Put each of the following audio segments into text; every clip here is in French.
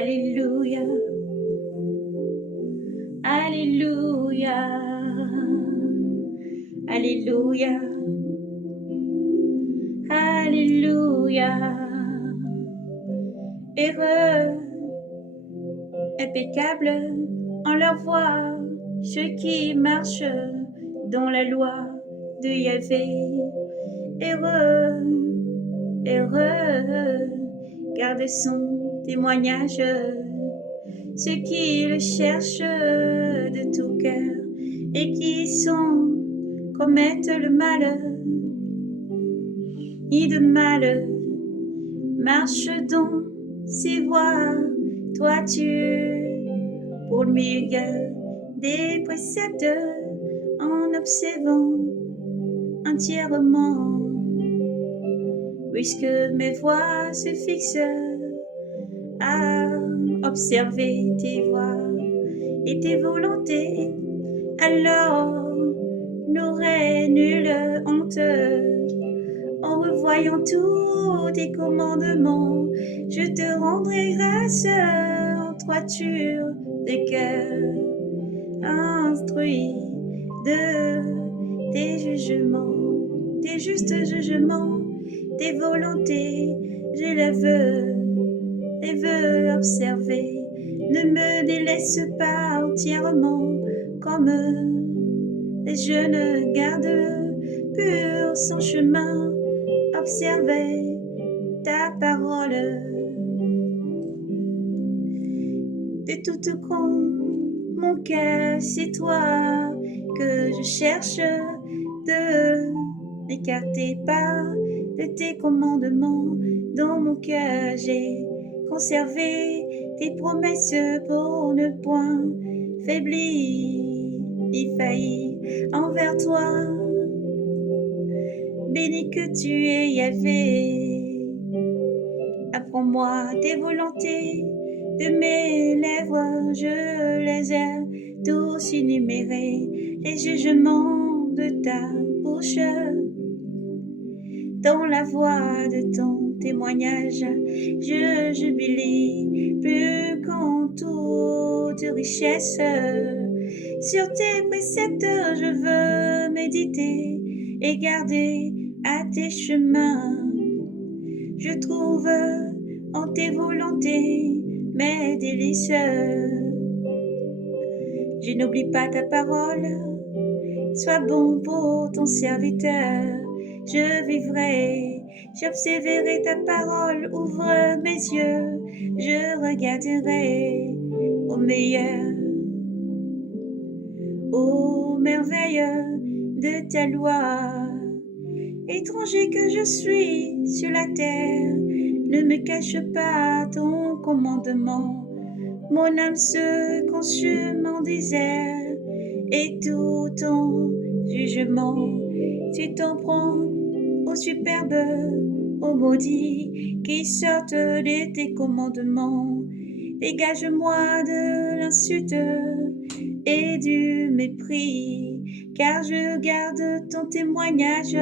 Alléluia, Alléluia, Alléluia, Alléluia. Heureux, impeccable en leur voie, ceux qui marchent dans la loi de Yahvé. Heureux, heureux, garde son témoignage, ceux qui le cherchent de tout cœur et qui commettent le mal, ni de mal, marche dans ses voies, toi tu, pour le milieu des préceptes, en observant entièrement, puisque mes voies se fixent à observer tes voies et tes volontés, alors n'aurai nulle honte. En revoyant tous tes commandements, je te rendrai grâce en droiture de cœur, instruit de tes jugements, tes justes jugements, tes volontés, je les veux observer. Ne me délaisse pas entièrement, comme les jeunes gardent pur son chemin. Observer ta parole. De tout mon cœur, c'est toi que je cherche de n'écarter pas de tes commandements. Dans mon cœur, j'ai conservé tes promesses pour ne point faiblir ni faillir envers toi. Béni que tu es Yahvé, apprends-moi tes volontés, de mes lèvres je les ai tous énumérés, les jugements de ta bouche, dans la voix de ton témoignage, je jubile plus qu'en toute richesse. Sur tes préceptes je veux méditer et garder à tes chemins. Je trouve en tes volontés mes délices. Je n'oublie pas ta parole, sois bon pour ton serviteur. Je vivrai, j'observerai ta parole, ouvre mes yeux, je regarderai au meilleur, aux merveilles de ta loi. Étranger que je suis sur la terre, ne me cache pas ton commandement. Mon âme se consume en désert, et tout ton jugement, tu t'en prends aux superbes, aux maudits qui sortent de tes commandements. Dégage-moi de l'insulte et du mépris, car je garde ton témoignage,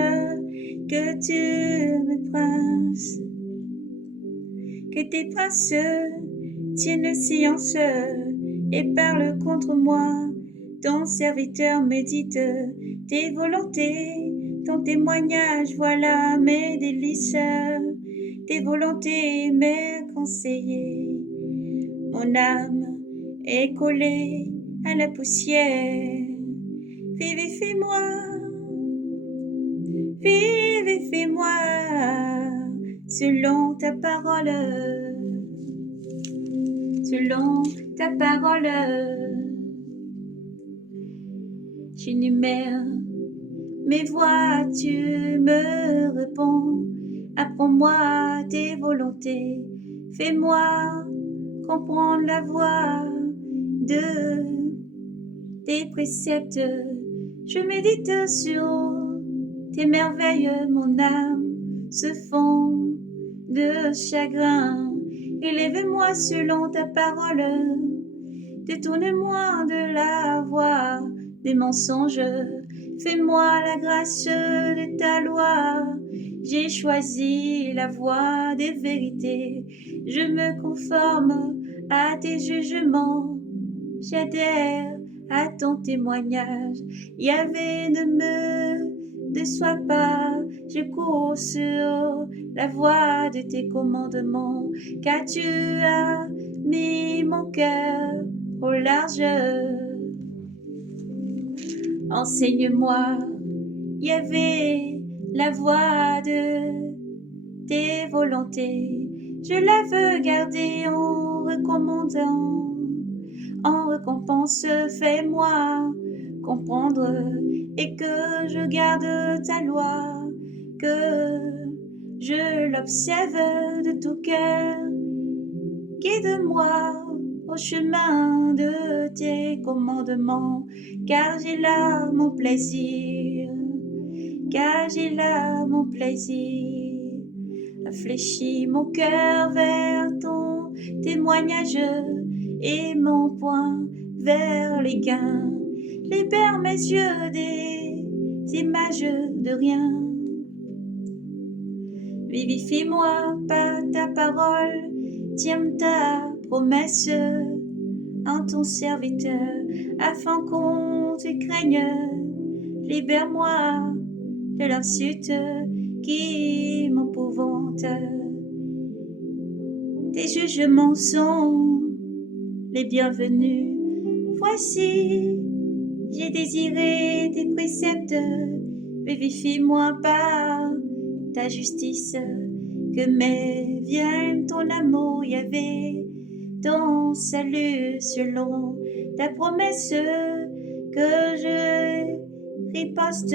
que tu me princes, que tes princes tiennent silence et parlent contre moi. Ton serviteur médite tes volontés, ton témoignage, voilà mes délices, tes volontés, mes conseillers. Mon âme est collée à la poussière. Vivifie-moi, vivifie-moi, selon ta parole, selon ta parole. J'énumère mes voies, tu me réponds. Apprends-moi tes volontés, fais-moi comprendre la voie de tes préceptes. Je médite sur tes merveilles, mon âme se fond de chagrin. Élève-moi selon ta parole, détourne-moi de la voie des mensonges. Fais-moi la grâce de ta loi. J'ai choisi la voie des vérités. Je me conforme à tes jugements, j'adhère à ton témoignage. Yahvé, ne me déçois pas, je cours sur la voie de tes commandements, car tu as mis mon cœur au large. Enseigne-moi, Yahvé, la voie de tes volontés. Je la veux garder en recommandant, en récompense, fais-moi comprendre et que je garde ta loi, que je l'observe de tout cœur. Guide-moi au chemin de tes commandements, car j'ai là mon plaisir, car j'ai là mon plaisir. Fléchis mon cœur vers ton témoignage et mon poing vers les gains. Libère mes yeux des images de rien. Vivifie-moi par ta parole, tiens ta promesse en ton serviteur, afin qu'on te craigne. Libère-moi de l'insulte qui m'épouvante. Tes jugements sont les bienvenus. Voici, j'ai désiré tes préceptes. Vivifie-moi par ta justice. Que me vienne ton amour, Yahvé, ton salut selon ta promesse, que je riposte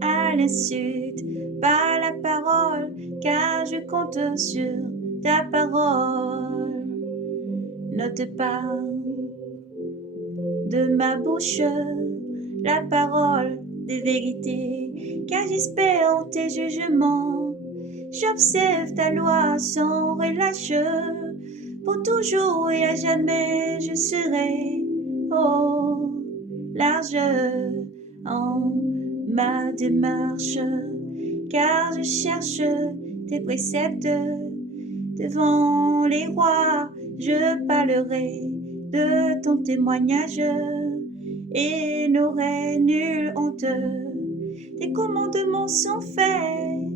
à l'insulte par la parole, car je compte sur ta parole. Note pas de ma bouche la parole des vérités, car j'espère en tes jugements. J'observe ta loi sans relâche, pour toujours et à jamais je serai large en ma démarche, car je cherche tes préceptes. Devant les rois, je parlerai de ton témoignage et n'aurai nulle honte. Tes commandements sont faits,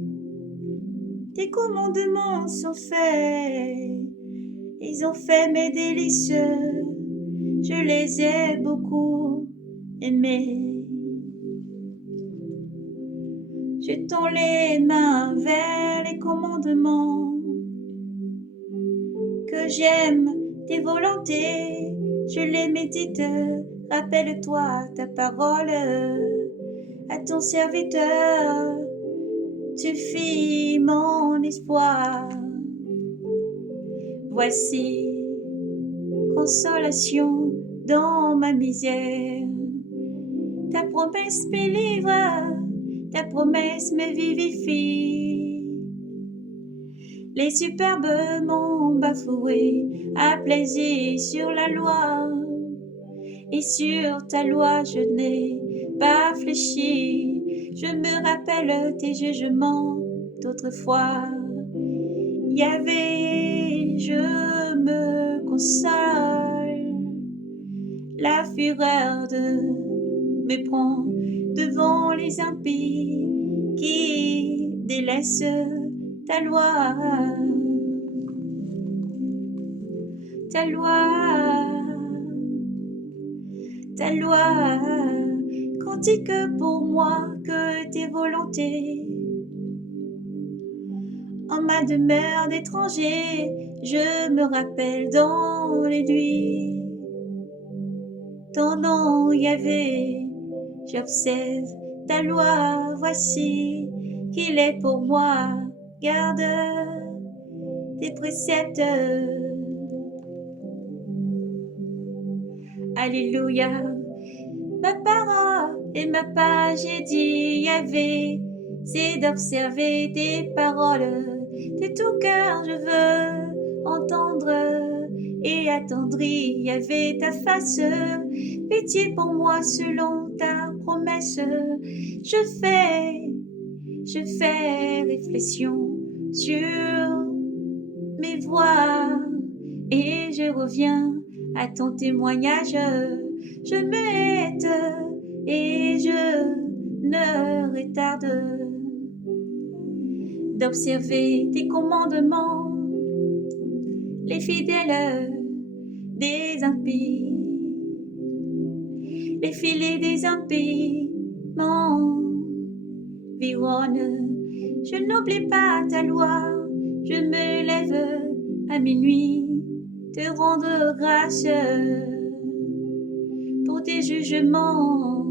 tes commandements sont faits, ils ont fait mes délices, je les ai beaucoup aimés. Jetons les mains vers les commandements, que j'aime tes volontés, je les médite. Rappelle-toi ta parole à ton serviteur, tu fis mon espoir. Voici consolation dans ma misère. Ta promesse me livre, ta promesse me vivifie. Les superbes m'ont bafoué, à plaisir sur la loi. Et sur ta loi je n'ai pas fléchi. Je me rappelle tes jugements d'autrefois. Yahvé, je me console. La fureur me prend devant les impies qui délaissent ta loi. Ta loi. Ta loi, cantique pour moi que tes volontés. En ma demeure d'étranger, je me rappelle dans les nuits. Ton nom, Yahvé, j'observe ta loi, voici qu'il est pour moi. Garde tes préceptes. Alléluia, ma parole et ma page, j'ai dit Yahvé, c'est d'observer tes paroles. De tout cœur je veux entendre et attendrir, Yahvé, ta face. Pitié pour moi selon ta promesse. Je fais réflexion sur mes voix et je reviens à ton témoignage. Je m'aide et je ne retarde d'observer tes commandements, les fidèles des impies, les filets des impies m'environnent. Je n'oublie pas ta loi, je me lève à minuit, te rendre grâce pour tes jugements,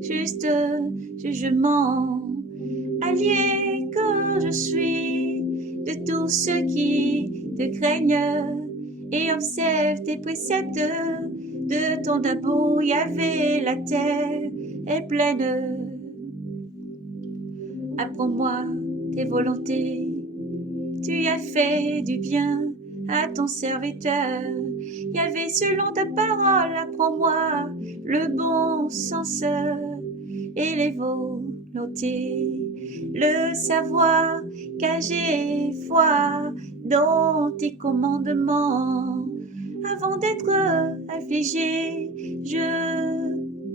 juste jugement. Allié que je suis de tous ceux qui te craignent et observent tes préceptes. De ton amour, Yahvé, la terre est pleine. Apprends-moi tes volontés. Tu as fait du bien à ton serviteur. Yahvé, selon ta parole, apprends-moi le bon sens et les volontés. Le savoir, car j'ai foi dans tes commandements. Avant d'être affligé, je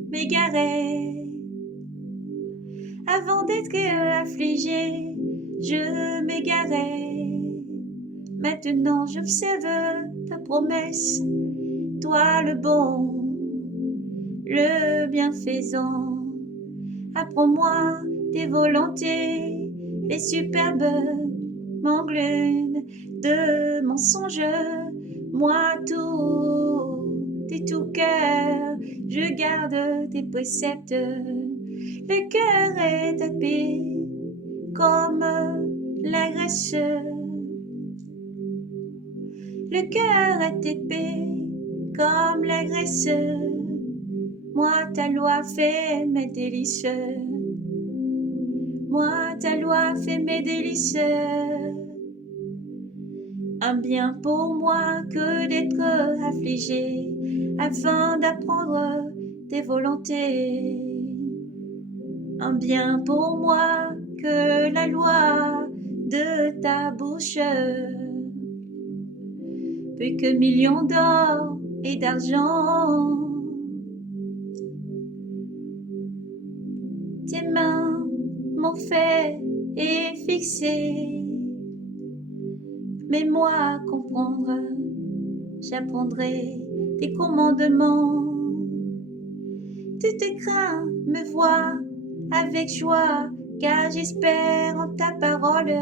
m'égarais. Avant d'être affligé, je m'égarais. Maintenant j'observe ta promesse, toi le bon, le bienfaisant. Apprends-moi tes volontés, les superbes m'engluent de mensonges. Moi tout et tout cœur, je garde tes préceptes. Le cœur est tapé comme la graisse. Le cœur est épais comme la graisse. Moi ta loi fait mes délices. Moi ta loi fait mes délices. Un bien pour moi que d'être affligé, afin d'apprendre tes volontés. Un bien pour moi que la loi de ta bouche. Plus que millions d'or et d'argent. Tes mains m'ont fait et fixé. Mais moi comprendre, j'apprendrai tes commandements. Tu te crains, me vois avec joie, car j'espère en ta parole.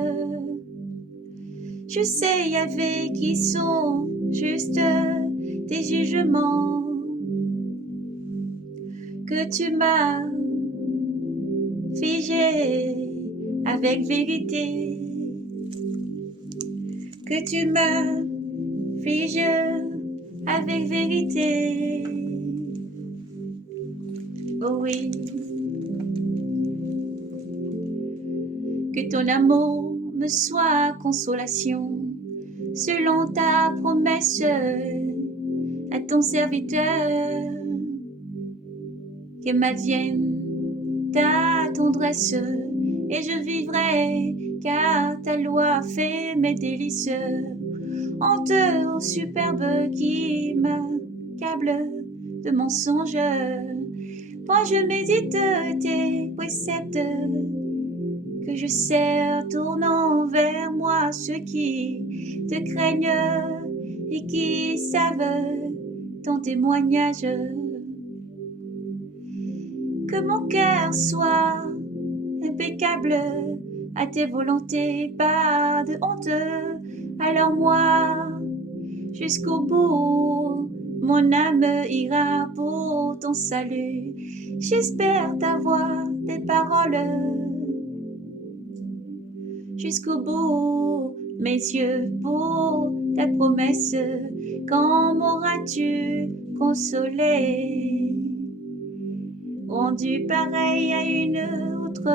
Je sais, Yahvé, qui sont justes tes jugements, que tu m'as figé avec vérité, que tu m'as figé avec vérité. Oh oui, que ton amour me soit consolation, selon ta promesse à ton serviteur, que m'advienne ta tendresse, et je vivrai, car ta loi fait mes délices. Honte au superbe qui m'accable de mensonges, moi je médite tes préceptes, que je sers tournant vers moi ceux qui te craignent et qui savent ton témoignage. Que mon cœur soit impeccable à tes volontés, pas de honte. Alors moi, jusqu'au bout, mon âme ira pour ton salut. J'espère t'avoir tes paroles jusqu'au bout, mes yeux pour ta promesse. Quand m'auras-tu consolé, rendu pareil à une autre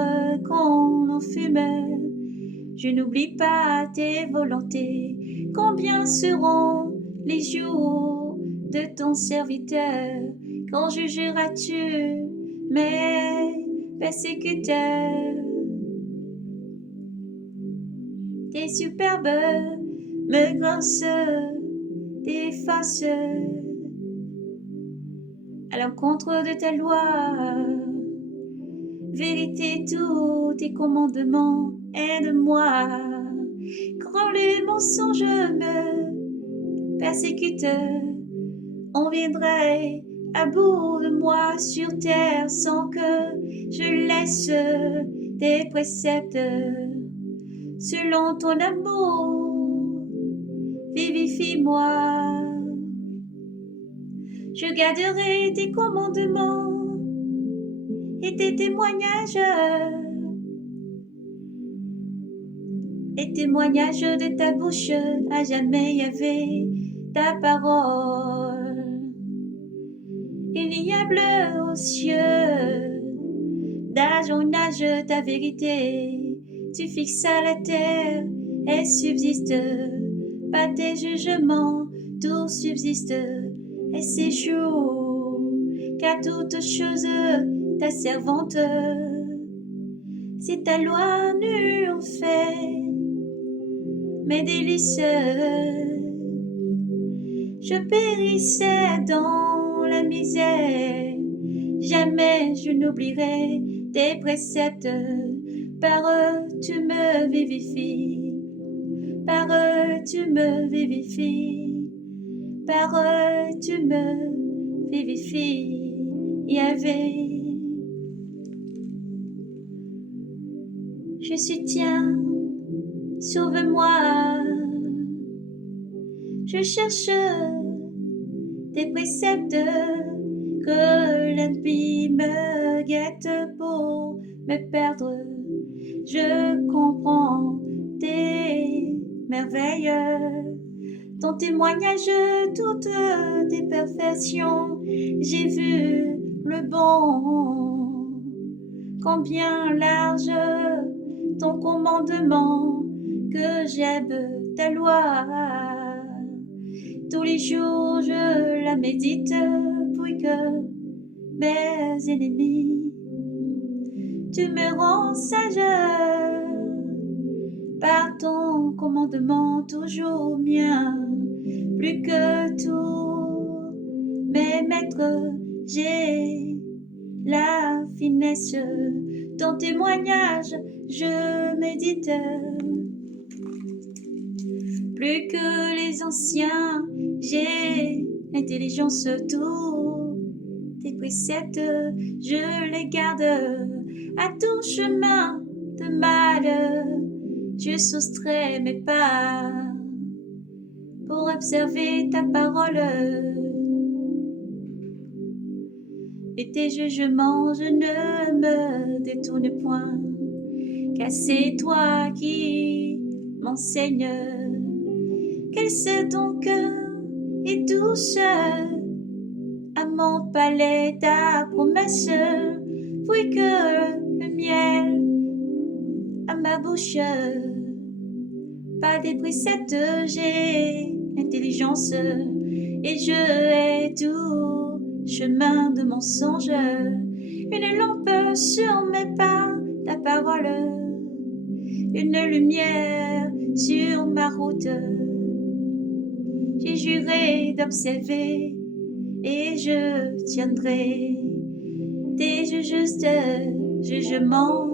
qu'on en fume? Je n'oublie pas tes volontés. Combien seront les jours de ton serviteur? Quand jugeras-tu mes persécuteurs? Tes superbes me grâce des faces à l'encontre de ta loi. Vérité, tous tes commandements, aide-moi. Quand les mensonges me persécutent, on viendrait à bout de moi sur terre sans que je laisse tes préceptes. Selon ton amour, vivifie-moi. Je garderai tes commandements et tes témoignages de ta bouche à jamais Yahvé, ta parole. Ignoble aux cieux, d'âge en âge ta vérité, tu fixes à la terre et subsiste, pas tes jugements, tout subsiste et séjour, car toute chose ta servante, si ta loi nulle fait mes délices, je périssais dans la misère, jamais je n'oublierai tes préceptes, par eux tu me vivifies, par eux tu me vivifies, par eux tu me vivifies, Yahvé. Je soutiens, sauve-moi, je cherche tes préceptes, que l'impie me guette pour me perdre. Je comprends tes merveilles, ton témoignage, toutes tes perfections. J'ai vu le bon, combien large ton commandement, que j'aime ta loi. Tous les jours je la médite, puis que mes ennemis, tu me rends sage par ton commandement toujours mien. Plus que tous mes maîtres, j'ai la finesse, ton témoignage je médite. Plus que les anciens, j'ai l'intelligence, tous tes préceptes, je les garde. À ton chemin de mal, je soustrais mes pas pour observer ta parole. Et tes jugements, je ne me détourne point, car c'est toi qui m'enseignes. Qu'est-ce ton cœur est douce à mon palais ta promesse, puis que le miel à ma bouche, pas des préceptes, j'ai l'intelligence, et je hais tout chemin de mensonge. Une lampe sur mes pas, ta parole, une lumière sur ma route. J'ai juré d'observer et je tiendrai tes justes jugements.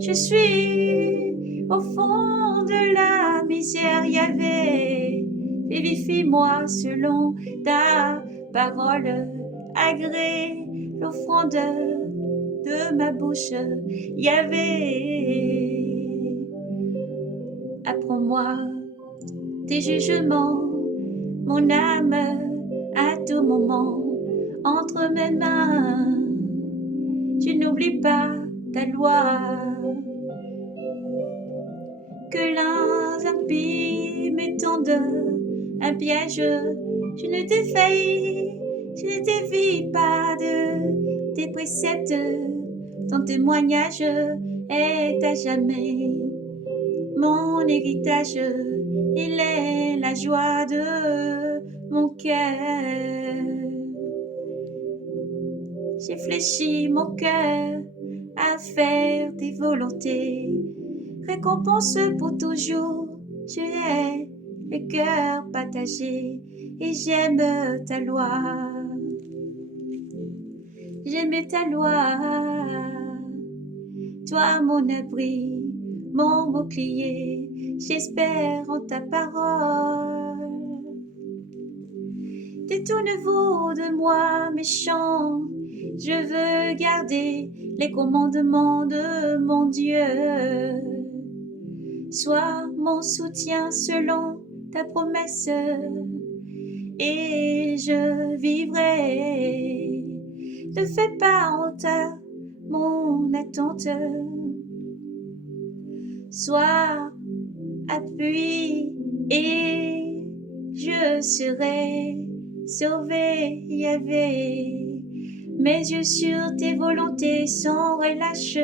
Je suis au fond de la misère, Yahvé. Vivifie-moi selon ta parole. Agrée l'offrande de ma bouche, Yahvé. Apprends-moi tes jugements, mon âme à tout moment entre mes mains. Je n'oublie pas ta loi. Que l'un impies m'étendent un piège, je ne défaillis, je ne dévie pas de tes préceptes. Ton témoignage est à jamais mon héritage, il est la joie de mon cœur. J'ai fléchi mon cœur à faire tes volontés, récompense pour toujours, je hais le cœur partagé, et j'aime ta loi. J'aime ta loi, toi mon abri, mon bouclier, j'espère en ta parole. Détourne-vous de moi, méchant, je veux garder les commandements de mon Dieu. Sois mon soutien selon ta promesse, et je vivrai. Ne fais pas honte à mon attente. Sois appui et je serai sauvé, Yahvé. Mes yeux sur tes volontés sans relâche.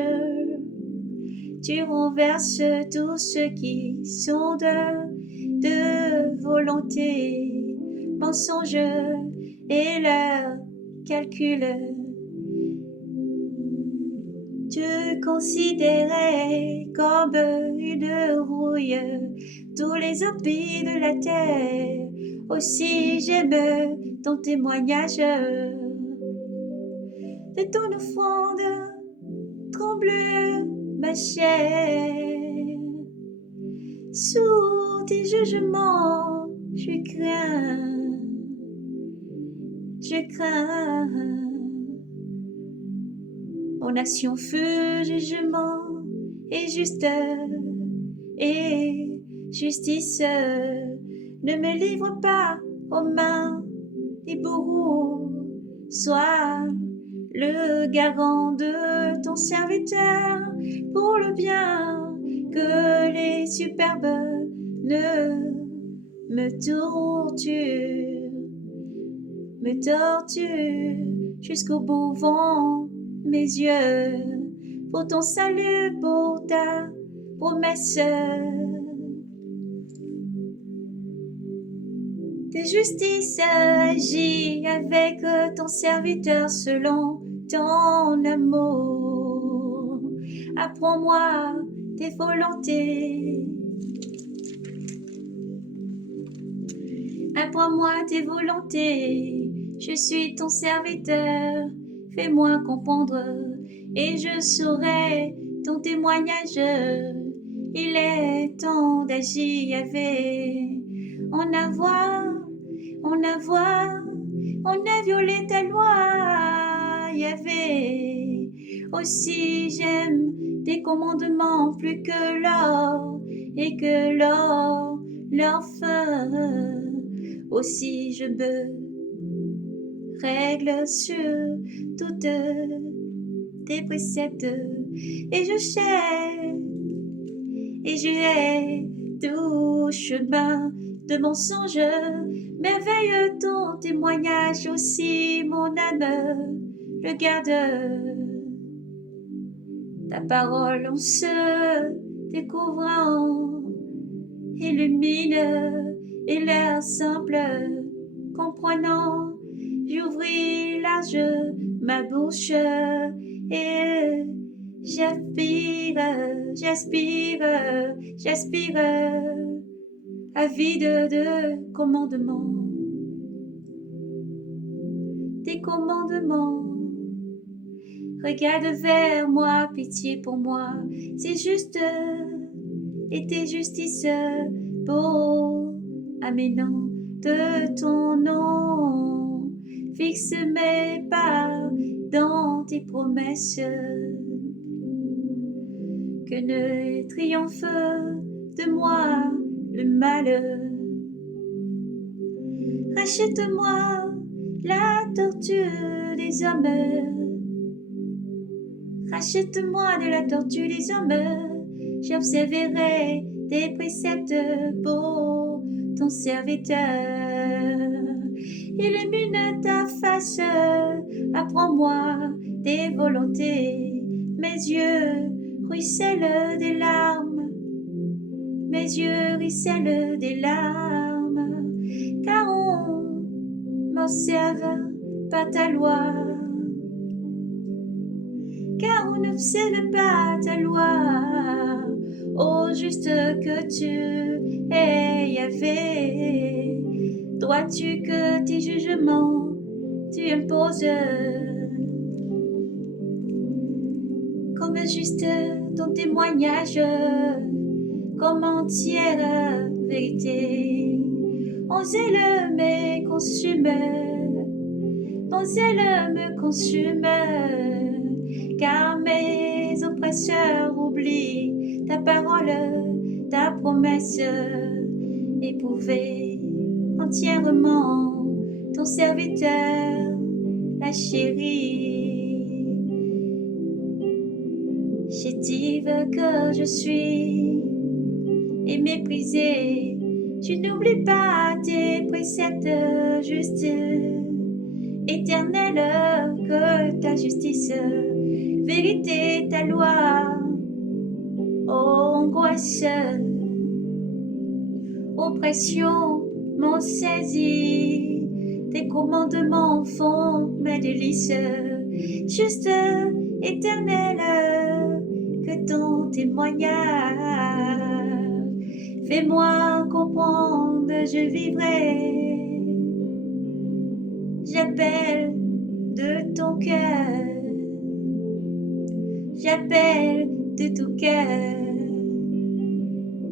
Tu renverses tous ceux qui sont de volonté, mensonge et leur calcul. Tu considérais comme une rouille tous les impies de la terre. Aussi j'aime ton témoignage. De ton offrande tremble ma chair. Sous tes jugements, je crains. Mon action fut jugement et juste et justice. Ne me livre pas aux mains des bourreaux. Sois le garant de ton serviteur pour le bien que les superbes ne me torturent jusqu'au bout vont mes yeux pour ton salut, pour ta promesse. De justice agis avec ton serviteur selon ton amour. Apprends-moi tes volontés. Apprends-moi tes volontés. Je suis ton serviteur. Fais-moi comprendre et je saurai ton témoignage. Il est temps d'agir, Yahvé. On a violé ta loi, Yahvé. Aussi j'aime tes commandements plus que l'or et que l'or leur feu. Aussi je me règle sur toutes tes préceptes et je hais tout chemin de mensonge. Merveilleux ton témoignage aussi, mon âme le garde. Ta parole en se découvrant illumine et l'air simple comprenant. J'ouvris large ma bouche et j'aspire avide de commandements, tes commandements. Regarde vers moi, pitié pour moi, c'est juste et tes justices beaux amenant de ton nom. Fixe mes pas dans tes promesses, que ne triomphe de moi le mal. Rachète-moi la torture des hommes. Rachète-moi de la torture des hommes. J'observerai tes préceptes pour ton serviteur. Illumine ta face, apprends-moi tes volontés. Mes yeux ruissellent des larmes, mes yeux ruissellent des larmes, car on m'observe pas ta loi, car on n'observe pas ta loi. Oh, je juste que tu es Yahvé. Dois-tu que tes jugements tu imposes comme juste ton témoignage, comme entière vérité. Mon zèle me consume, ton zèle me consume, car mes oppresseurs oublient ta parole, ta promesse. Éprouver entièrement ton serviteur, la chérie. Chétive que je suis et méprisée, tu n'oublies pas tes préceptes justes. Éternelle que ta justice, vérité ta loi, angoisse, oppression m'ont saisi, tes commandements font mes délices, juste éternel que ton témoignage, fais-moi comprendre, je vivrai. J'appelle de ton cœur, j'appelle de tout cœur.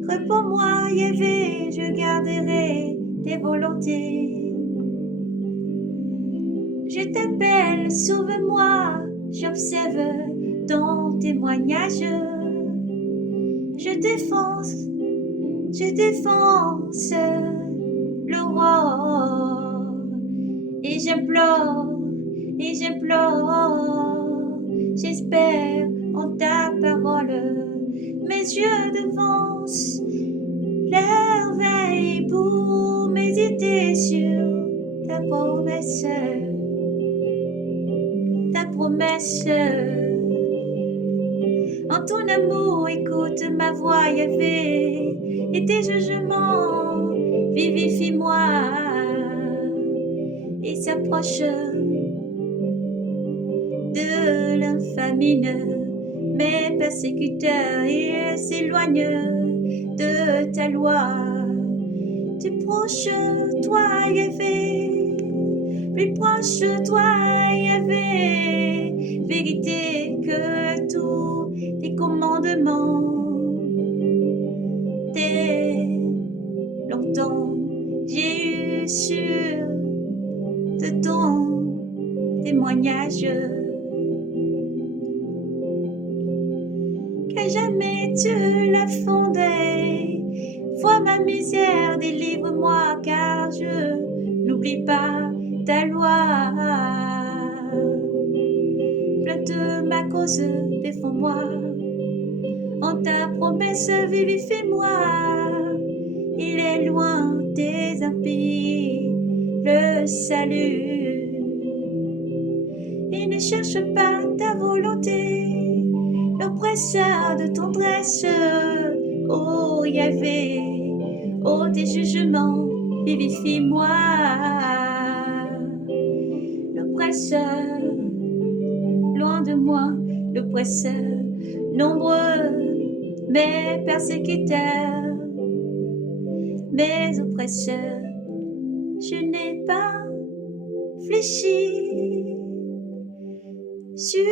Réponds-moi, Yahvé, je garderai tes volontés. Je t'appelle, sauve-moi, j'observe ton témoignage. Je défonce l'aurore. Et j'implore, j'espère en ta parole. Mes yeux devancent leur veille pour méditer sur ta promesse, ta promesse. En ton amour, écoute ma voix, Yahvé, et tes jugements, vivifie-moi, et s'approche de l'infamine. Mes persécuteurs, ils s'éloignent de ta loi. Tu proche, toi, Yahvé, plus proche, toi, Yahvé, vérité que tous tes commandements. Dès longtemps, j'ai eu sur de ton témoignage. Que jamais tu l'as fondé. Vois ma misère, délivre-moi, car je n'oublie pas ta loi. Plainte ma cause, défends-moi. En ta promesse, vivifie-moi. Il est loin des impies, le salut. Et ne cherche pas ta volonté. L'oppresseur de tendresse, ô Yahvé, ô tes jugements, vivifie-moi. L'oppresseur, loin de moi, l'oppresseur, nombreux, mes persécuteurs, mes oppresseurs, je n'ai pas fléchi. Sur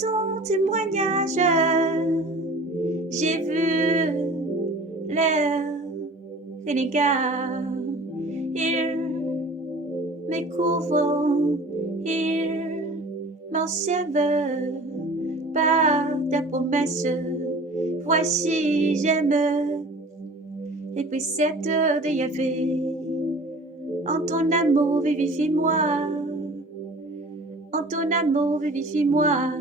ton témoignage, j'ai vu leur renégat. Ils me couvrent, ils m'en servent par ta promesse. Voici, j'aime les préceptes de Yahvé. En ton amour, vivifie-moi. En ton amour, vivifie-moi.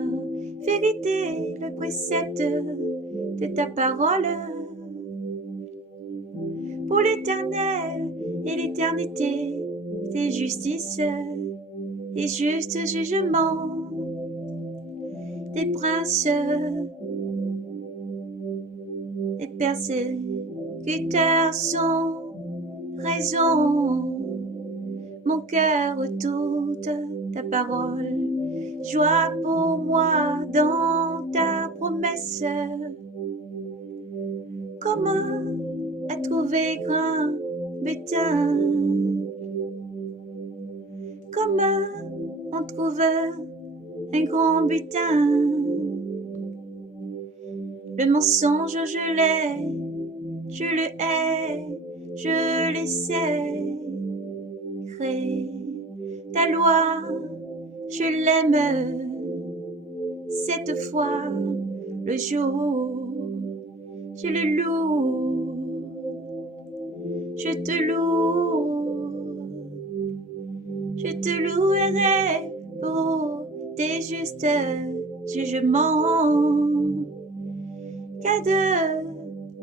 Vérité, le précepte de ta parole. Pour l'éternel et l'éternité, tes justices et juste jugement. Tes princes, les persécuteurs sont raison. Mon cœur toute ta parole, joie pour moi dans ta promesse. Comment à trouver grand butin? Comment on trouve un grand butin? Le mensonge, je l'ai, je le hais, je l'essaie. Ta loi, je l'aime. Cette fois, le jour, je le loue, je te loue, je te louerai pour tes justes jugements. Qu'à de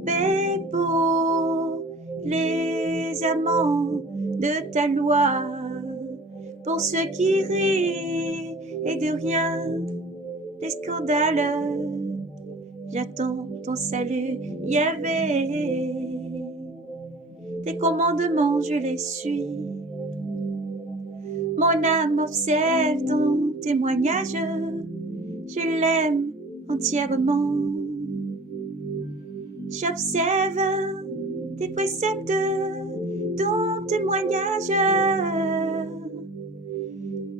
paix pour les amants de ta loi, pour ceux qui rient et de rien, des scandales. J'attends ton salut, Yahvé. Tes commandements, je les suis. Mon âme observe ton témoignage, je l'aime entièrement. J'observe tes préceptes, ton témoignage.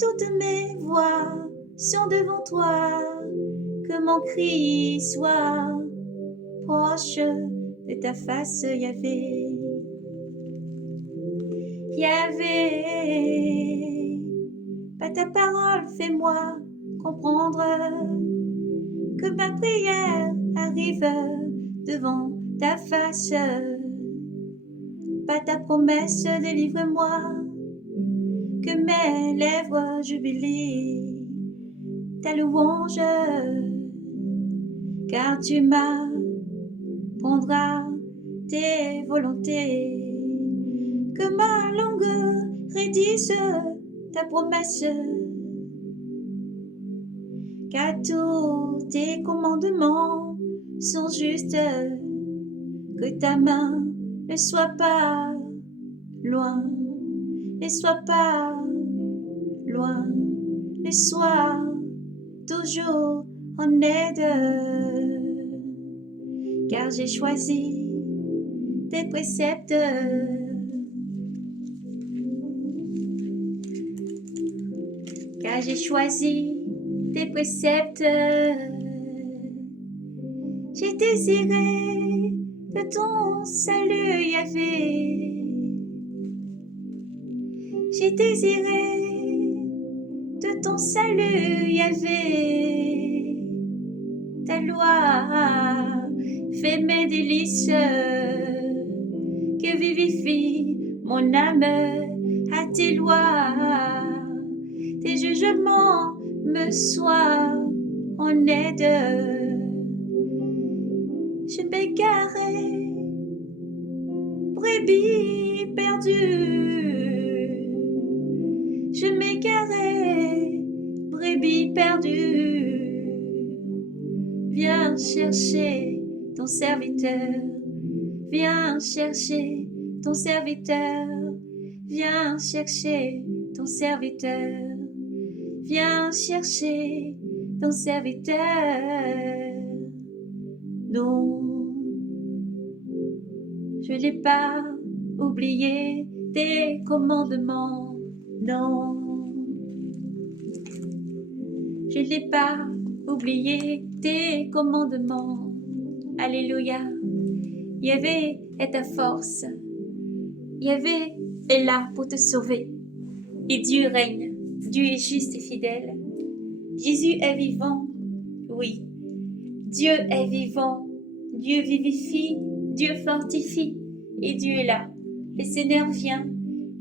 Toutes mes voix sont devant toi, que mon cri soit proche de ta face, Yahvé. Yahvé, par ta parole, fais-moi comprendre que ma prière arrive devant ta face. Par ta promesse, délivre-moi, que mes lèvres jubilent ta louange, car tu m'apprendras tes volontés. Que ma langue rédise ta promesse, car tous tes commandements sont justes. Que ta main ne soit pas loin, ne soit pas loin, ne soit toujours en aide, car j'ai choisi tes préceptes. Car j'ai choisi tes préceptes. J'ai désiré de ton salut, Yahvé. J'ai désiré de ton salut, Yahvé. Ta loi fait mes délices, que vivifie mon âme à tes lois. Tes jugements me soient en aide. Je m'égarais, brebis perdue. Je m'égarais, brebis perdue. Viens chercher ton serviteur. Viens chercher ton serviteur. Viens chercher ton serviteur. Viens chercher ton serviteur. Non, je n'ai pas oublié tes commandements. Non, je n'ai pas oublié tes commandements. Alléluia. Yahvé est ta force. Yahvé est là pour te sauver. Et Dieu règne. Dieu est juste et fidèle. Jésus est vivant. Oui. Dieu est vivant. Dieu vivifie. Dieu fortifie. Et Dieu est là. Le Seigneur vient.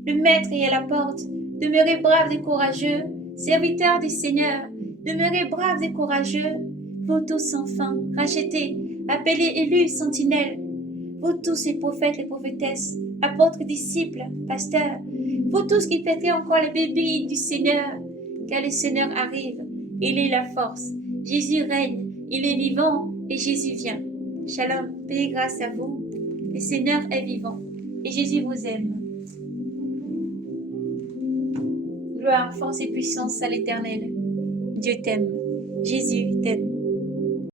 Le Maître est à la porte. Demeurez braves et courageux. Serviteurs du Seigneur. Demeurez braves et courageux. Vous tous enfants, rachetés, appelés, élus, sentinelles. Vous tous les prophètes, les prophétesses, apôtres, disciples, pasteurs. Vous tous qui fêtez encore les bébés du Seigneur. Car le Seigneur arrive. Il est la force. Jésus règne. Il est vivant et Jésus vient. Shalom, paix et grâce à vous. Le Seigneur est vivant et Jésus vous aime. Gloire, force et puissance à l'Éternel. Dieu t'aime. Jésus t'aime.